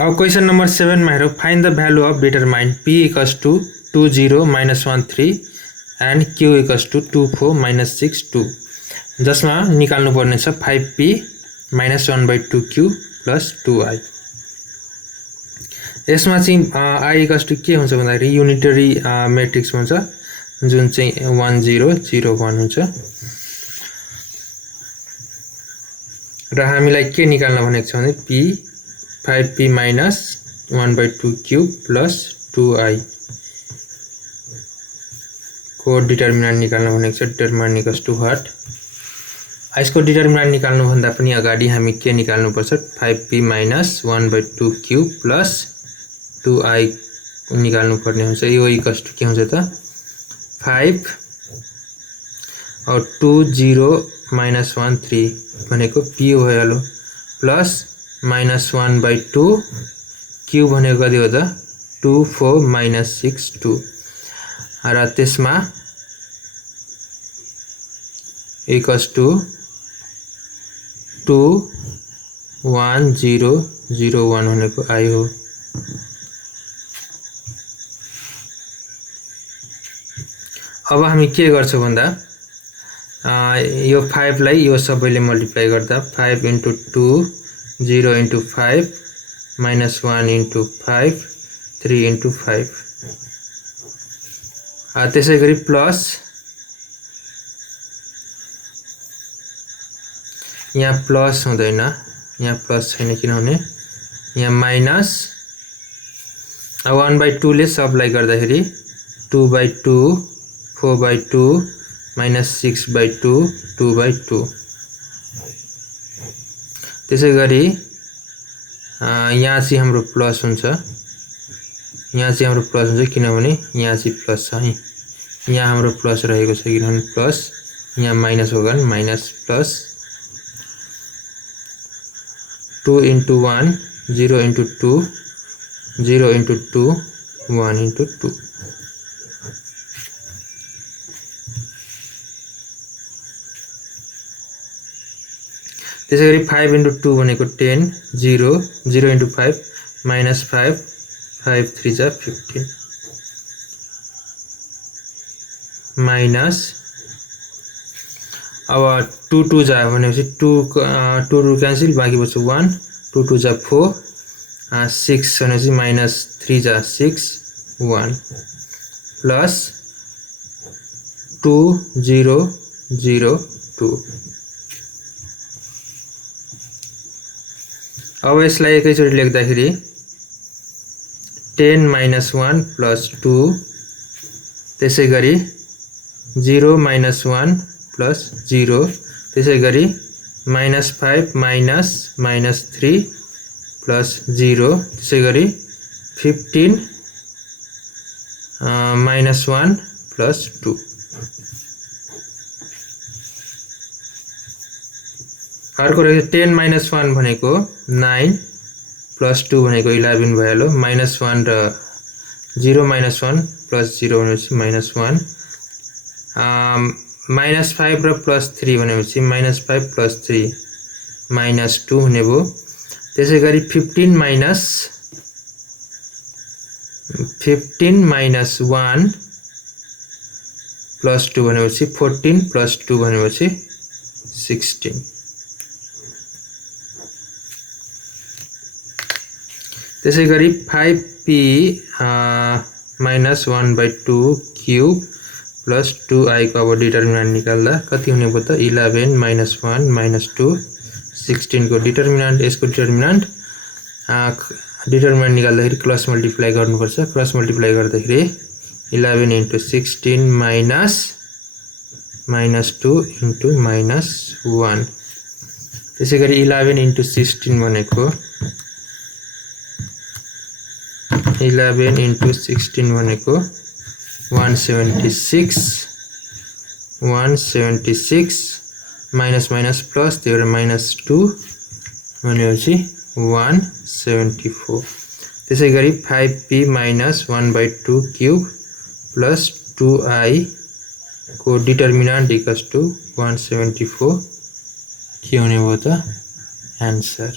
अब question number 7 मा हेरौं find the value of determinant p equals to 20 - 13 and q equals to 24 - 6 2 जसमा निकाल्नु पर्ने छ 5p - 1/2q + 2i। यसमा चाहिँ i इक्वल्स टु के हुन्छ भन्दाखेरि युनिटरी म्याट्रिक्स हुन्छ जुन चाहिँ 1 0 0 1 हुन्छ र हामीलाई के निकाल्न भनेको छ भने p 5p - 1/2q + 2i को डिटर्मिनेन्ट निकाल्न भनेको छ। Determinant equals to what? यसको डिटर्मिनेन्ट निकाल्नु भन्दा पनि अगाडि हामी के निकाल्नु पर्छ 5p - 1/2q + 2i निकाल्नु पर्ने हुन्छ। यो इक्वल्स टु के हुन्छ त 5 और 2 0 - 1 3 भनेको p भयो प्लस -1/2 q भनेको कति हो त 2 4 - 6 2 र त्यसमा इक्वल्स टु 2 1 0 0 1 भनेको i हो। अब हामी के गर्छौं भन्दा यो 5 लाई यो सबैले मल्टिप्लाई गर्दा 5 * 2 0 * 5 -1 * 5 3 * 5 त्यसैगरी प्लस यहाँ प्लस हुँदैन, यहाँ प्लस छैन किनभने यहाँ माइनस 1/2 ले सबलाई गर्दाखेरि 2/2 4/2 -6/2 2/2 त्यसैगरी यहाँ चाहिँ हाम्रो प्लस हुन्छ, यहाँ चाहिँ हाम्रो प्लस हुन्छ किनभने यहाँ चाहिँ प्लस छ है, यहाँ हाम्रो प्लस रहेको छ किनभने प्लस यहाँ माइनस हो गन माइनस प्लस 2 * 1 0 * 2 0 * 2 1 * 2 त्यसैगरी 5 * 2 भनेको 10 0 0 * 5 -5 5 3 जा 15 माइनस अब 2 2 जा भनेपछि 2 2 क्यान्सल बाँकी बच्छ 1 2 2 जा 4 6 भनेपछि -3 जा 6 1 प्लस 2 0 0 2 अब यसलाई एकैचोटी लेख्दाखेरि 10 - 1 + 2 त्यसैगरी 0 - 1 + 0 त्यसैगरी -5 - 3 + 0 त्यसैगरी 15 - 1 + 2 अर्को रहेको 10 - 1 भनेको 9 + 2 भनेको 11 भयो -1 र 0 - 1 + 0 भनेपछि -1 -5 र +3 भनेपछि -5 + 3 -2 हुने भयो। त्यसैगरी 15 - 1 + 2 भनेपछि 14 + 2 भनेपछि 16 त्यसैगरी 5p - 1/2q + 2i को अब डिटर्मिनेन्ट निकाल्दा कति हुने भयो त 11 - 1 - 2 16 को डिटर्मिनेन्ट। यसको डिटर्मिनेन्ट निकाल्दाखेरि क्रस मल्टिप्लाई गर्नुपर्छ। क्रस मल्टिप्लाई गर्दाखेरि 11 * 16 -2 * -1 त्यसैगरी 11 * 16 भनेको 11 * 16 भनेको 176 माइनस माइनस प्लस त्यो -2 भनेपछि 174 त्यसैगरी 5p - 1/2q + 2i को डिटर्मिनेन्ट इक्वल्स टु 174 के हुने भयो त आन्सर।